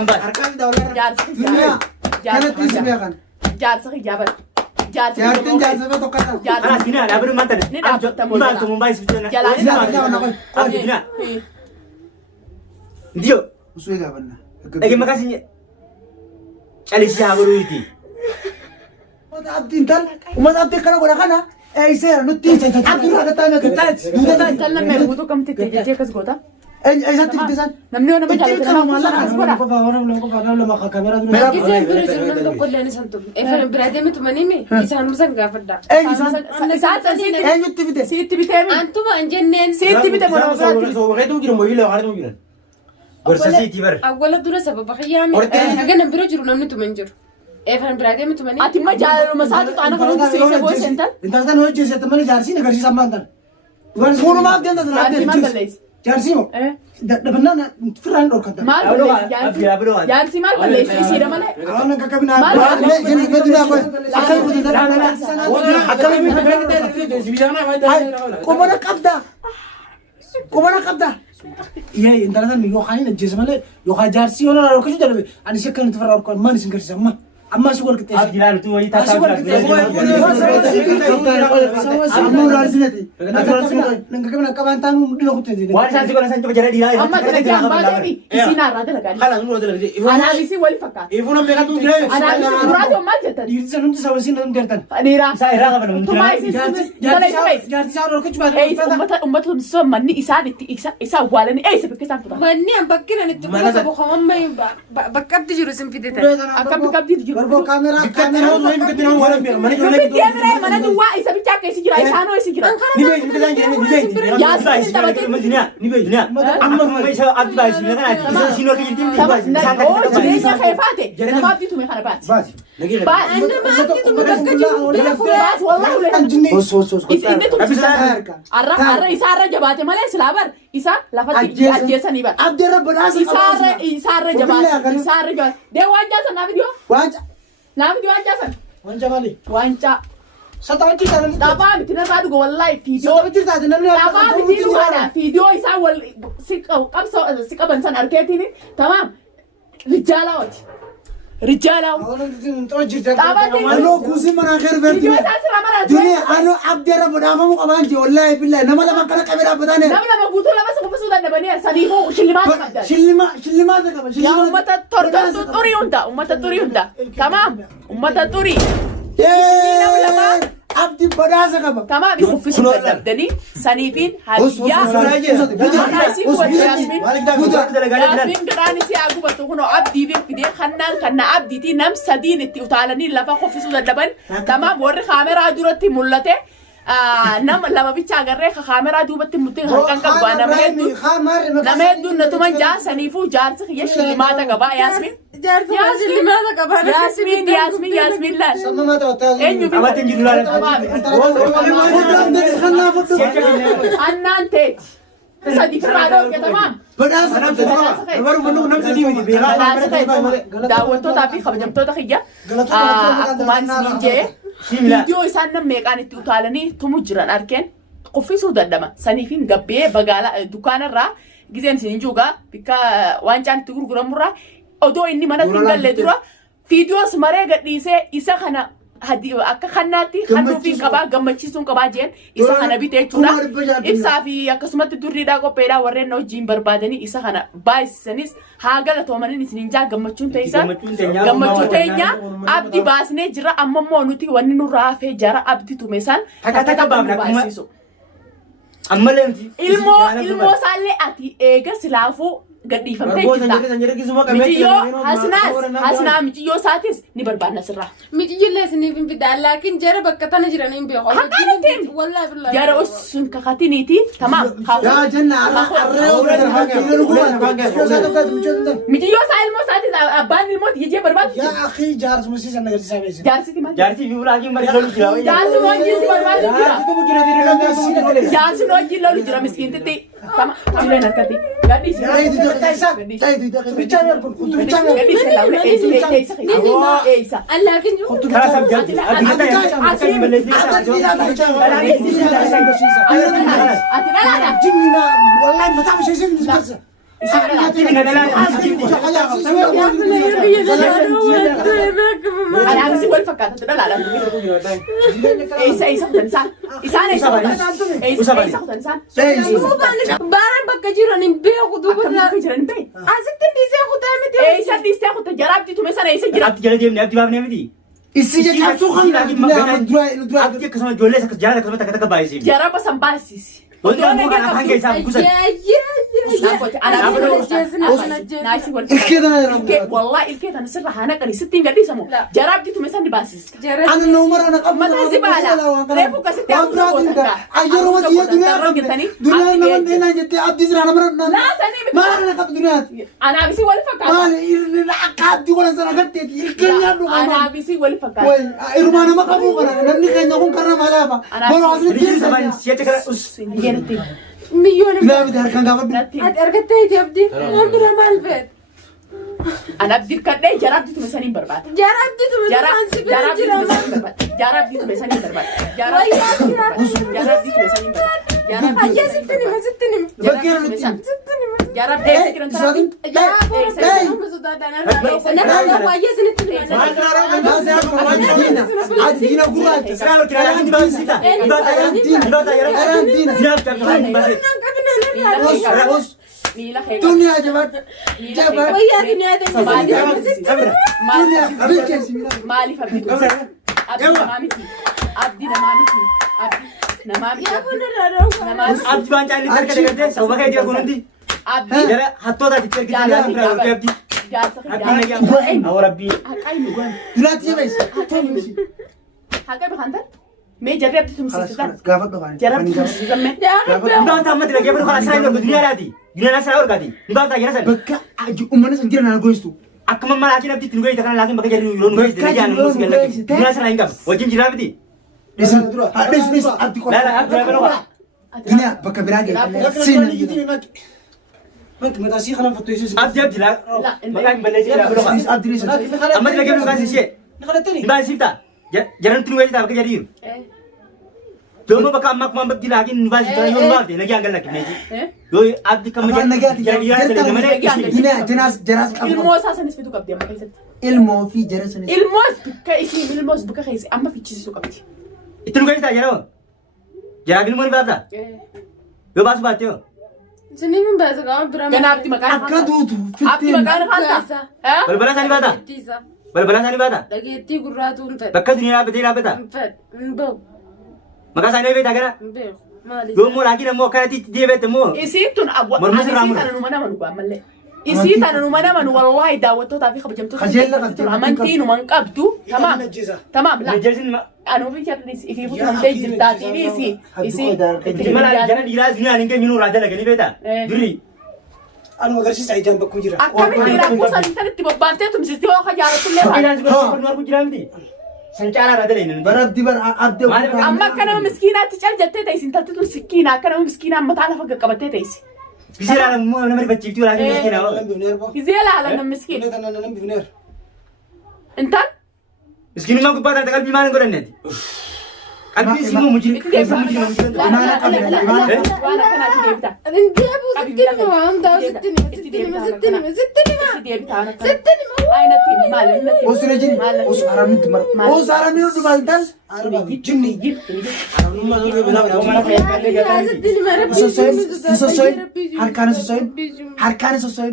tambah. Harkaan dawlar. Jaarsi Dunia. Kanatti ismee kan. jaarsa hijaaban. Jaartin jaarsaba tokkata. Alas dina ada baru mantan. Ni dhaabbata moo Iman tu Mumbai sebetulnya. Jalan Dina dina nak. Abdi dina. Dio. Usui gabanna. Lagi makasihnya. Alisi habaru iti. Abdi intal. Umat abdi kana gora kana. Ise nutti. Abdi kana tanya kita. Intal na meeru tu kam tikke jechee kas goota. Esa tiktisan. Namni nama jaallatee nama malah as godha. ko fa lama kamera dulu. Giseen bira jiru nan tokko illee ni santu. Eefan biraa deemi tumanii isaan san gaafadha. Isaan Eenyutti fite? siitti bitee mi? Antuma hin jenneen. Siitti bite mana biraatti. Waktu itu mau hilang, hari itu hilang. Bersasi tibar. Awwala dura sababa khiyyaami. Hagana bira jiru namni tuma hin jiru. Eefan biraa deemi tumanii. Ati ma jaalaluma isaatu taana kan hundi siisa booda sental. Intal tan hojii seetu malee jaarsiin agarsiisa mantan. Waan suuruma abdi anta tan Jaarsi maal balleessi? Jaarsi moo? Dabannaa firaan dhorkatan. Maal balleessi jaarsi? Jaarsi maal balleessi isiidha malee? Waan akka kabinaa. Maal balleessi? Jenni beduna ko. Akkami qobana qabda. Qobana qabda. Yee intala tan yookaan hin ajjeese malee yookaan jaarsi yoo nana dhorkachuu jalqabe ani shakkan itti firaan dhorkan maan isin garsiisa amma. Amma si wal qixxeessa. Abdi lalu tu wanita tahu. Amma uraarsinati. Nanga kabina qabantaan mudina kutte. Waan santi kalau santi berjalan di lain. Amma dalagaa ambaa deemi isiin har'aa dalagaa. Halang nu adalah. Analisi wal fakkaata. Ifu na beekatu jire. Analisi muraasoo maal jettan? Dhiirtisa numti sabasin nan dertan. Dhiiraa. Saya rasa pada mungkin. Tumaa isiin dalagaa bees. Jaarsi isaa dhorkachuu baate. Ummata sun manni isaan itti isa awwaalanii eessa bakka isaan turan? Manni an bakkiran itti bu'aa qabu hamamma bakka abdi jiru sin fidete. Akkam qabdi jiru. Barbo kamera kamera Fitti emiree mana duwwaa isa bichaa keessa jira isaanoo isi jira. Ni baju kita jangan ni baju. Yaasmin taphatee. Ni baju ni. Amma saya abdi baju ni kan. Bisa sino ke jadi ni. Oo jireenya kee faate nama abdii tume kana baati. baati. Baati. Nama abdi tume bakka jiru. Baati wallahi ulee. Os. Inni tumsisa. Arra isa arra jabaate malee silaa bar isa lafatti ajjeesanii bar. Abdi rabbo daasa. Isa arra jabaate. Isa arra jabaate. Dee waan jaasan naa vidiyoo. Waanca. Naa vidiyoo waan jaasan. Waanca maali? Wancaa. Satawachi tanan. Dhabaa miti narraa dhuga wallahi fiidiyoo. Satawachi taate namni. Dhabaa miti dhugaadha fiidiyoo isaa wal si qaban san arkeetiin tamaam rijaalaawati. Rijaalaawu. Ano kuusi mana kheer verti. Fiidiyoo isaa sirraa maraatu. Dini ano abdi rabbo dhaafamu qabaanti wallahi billahi nama lama kana qabee dhaabbatane. Nama lama guutuu lama subbisuu dandabanii sadiifuu shillimaata qabdan. Shillimaata qaba. Yaa ummata xurii hunda ummata xurii hunda tamaam ummata xurii. Nama lama. Abdi badhaasa qaba. Tamaam isa uffisuu dadhabdanii saniifiin hadiyyaa. Yaasmin biraan isii haa gubatu kunoo abdii fi fidee kanna abdiitii nam sadiin itti utaalanii lafa uffisuu dadhaban tamaam warri kaameraa duratti mul'ate. Nama lama bicha agarree kaameraa duubatti mutti harkaan qabu nama hedduun natuman jaarsaniifuu jaarsi kiyya shillimaata qabaa Yaasmin. Shillimaata qabaa. Yaasmin laal. Eenyu bi. Amatin jiru laal. Annaan teeti. Sadi firraa dhoorge tamaam. Daawwattootaa fi kabajamtoota kiyya akkumaan isiniin jee viidiyoo isaan nam meeqaan itti utaalanii tumu jiran arkeen quffisuu dandama saniifin gabbee bagaalaa dukkaanarraa gizeen isiniin juugaa bikka waancaan itti gurguramurraa odoo inni manatti hin galle dura viidiyoos maree gadhiisee isa kana akka kannaatti hannuufiin qabaa gammachiisuun qabaa jeen isa kana bitee jechuudha. Ibsaa fi akkasumatti durriidhaa qopheedhaa warreen hojiin barbaadanii isa kana baay'isanis haa galatoomaniin isiniin jaa gammachuun ta'isa. Gammachuu teenya abdi baasnee jira amma immoo nuti wanni nurraa hafee jara abdi tume san takka baasisu. Ilmoo isaallee ati eega silaafuu gadhiifamtee jirta. Mijiyyoo hasnaa mijiyyoo isaatis ni barbaadna sirraa. Mijiyyillee isiniif hin fidaan laakiin jara bakka tana jiran hin beeku. Hakkaanitiin jara sun kakatiniiti tamaam. Mijiyyoo isaa ilmoo isaatis abbaan ilmooti jejjee barbaadu. Yaa akhi jaarsuma siisan agarsiisaa beeksisa. Jaarsiti maal? Jaarsi fi ulaa jiin bari lolu jira. Jaarsi wajjin si barbaadu jira. Jaarsi wajjin lolu jira miskiintitti. Tamaam harkatti. Gadhiisi. Ati nadalaan Anaan si wal fakkaata dhalaalaan. Isa kutan isaan. Isaan isa kutan. Isa kutan isaan. Baran bakka jiran hin beeku duuba. Akkamitti jiran ta'e. Asitti dhiisee kutaa miti. Isa dhiistee kutan jaraabdi tume sana isa jira. Ati jala deemnee abdii baafnee miti. Isi jechuu kan dura Abdii akkasuma ijoollee jala akkasuma takka takka baay'isee. Jaraaba san baasisi. Wanti ammoo kan afaan keessaa bukusan. Wallah ilkee tana sirra haa naqani sittiin gadhiisamu. Jaraabdi tume san baasisi. ana numara na qabu Mataa zibaala. Reefu kasitti hafuura gootanidha. ayyaro wati ya dunia nama dena jette abdi zira namara mara na qabu dunia Anaabisi wal fakkaata. mara irna akadi wala sana gatte irkenya do Anaabisi wal fakkaata. wal irmana ma qabu kana namni kenya kun karra malafa bolo asli Biyyi saban siyaata kana us. Milyoona. la bi dar kan gafadu Ati argattee iti abdii. Waan bira maal feet? Anaabdi kadhee jaraabdi tume saniin barbaada. Jaraabdi tume waan si bira jira maal? Jaraabdi tume saniin barbaada. Jaraabdi tume saniin barbaada. Ayyaa sitti nima sitti nima. Bakkee nuti. Sitti nima. Jaraabdi eessa jiran taraafii. adi dina gurat Israa'el kiraara hindi baasifta. Dibaata yeroo dibaata yeroo. Dinaaf kan kan baasee. Miila kee. dunia jabat jabat dunia abike simina Maaliif abdii tume? Abdii namaa miti. Abdii namaa miti. Abdii namaa miti. Namaa miti. Abdii waan caalli tarka dagatee sababa kee jira kunuuti. Abdii. Jara hattoota ati tarkii jira kunuun abdii. Jaarsa Abdii nagaa. Awwa rabbii. Haqayni goon. dunia jabais Haqa biqiltan. Mee jarri abdii tumsiisan. gafadu kan Jarri tumsiisan mee. Dibaata amma dilagee bulu kana Israa'el orga duniyaa laati. Duniyaa Israa'el orgaati. Dibaata jara san. bakka ummana san jira na goistu Akkuma malaakiin abdii nu gaita kana laakiin bakka jarri yoo nu gaita dalagaa nu musi gallaki. Duniyaa sana hin qabu. Wajjin jiraa miti. isin hadis arti ko Lala abdii kana. dunia bakka birage sin Abdii abdii laa. Maqaan balleessee jira bulu kana. adris Amma dilagee bulu kana ishee. Hin baasifta. Jaran nu gaita bakka jarri. Domo bakka amma akkuma abdii laakiin nu baasifta yoo nu baafte nagaan gallaki meeji. Yoo abdii kamma afan nagati jarri malee. dunia jenas jenas Ilmoo isaa sanis fitu qabdi amma keessatti. ilmo fi jerasan Ilmoos bakka isii ilmoos bakka keessa amma fichisiisu qabdi. Itti nu gaita jaroo. Jaraa ilmoo ni baafta. Yoo baasu baatte yoo. Sini min baasa qaama bira. Ganaa abdii maqaan akka duutu Abdii maqaan haasa. Balbala isaanii baata. Balbala isaanii baata. Dhageettii gurraatu hin ta'e. Bakka duniyaa dhaabbatee dhaabbata. Hin fedhu. Hin beeku. Maqaa isaanii beektaa gara. Hin beeku. Maali? Yoo immoo laakiin ammoo akkanatti itti deebi'ette immoo. Isiin tun Morma sirraa isii mura. tana numa namanu ammallee. Isii tana numa namanu wallaahi daawwattootaa fi kabajamtoota. Qajeella qabdi. Amantii numa hin qabdu. Tamaam. Tamaam laa. Jeersin Anuufi jarris ifii butamtee jirtaatii fi isii. itti mala jara dhiiraa duniyaa hin geenyu nurraa dalaganii beektaa. Durii. anu agarsiisa ijaan bakkuu jira Akkamitti rakkoosan intalitti bobbaantee tumsisti yoo akka jaalatullee Bakka baate. isaan si godhu arguu jiraa miti. San caalaa irraa dalee inni. barabdi bar adde Amma akka nama miskiinaatti cal jettee ta'isi intalti tun sikkiina akka nama miskiinaa mataa lafa qaqqabattee ta'isi. Bisee laa nama rifachiiftuu laa inni miskiinaa. Gizee laala nama miskiin. Intal Miskiinummaa gubbaa taate qalbii maal hin godhanneeti. Qalbii isii immoo mujjii keessa mujjii nama mujjii. waan akkanaatti deebita. Deebi'u sitti nima waan ta'u sitti nima sitti nima sitti nima sitti nima Deebita waan akkana. sitti nima. Aynatti maal innatti. osire jini os aramit mar os aramit du baltan Jinni jin. Sitti nima sosoy sosoy harkana sosoy harkana sosoy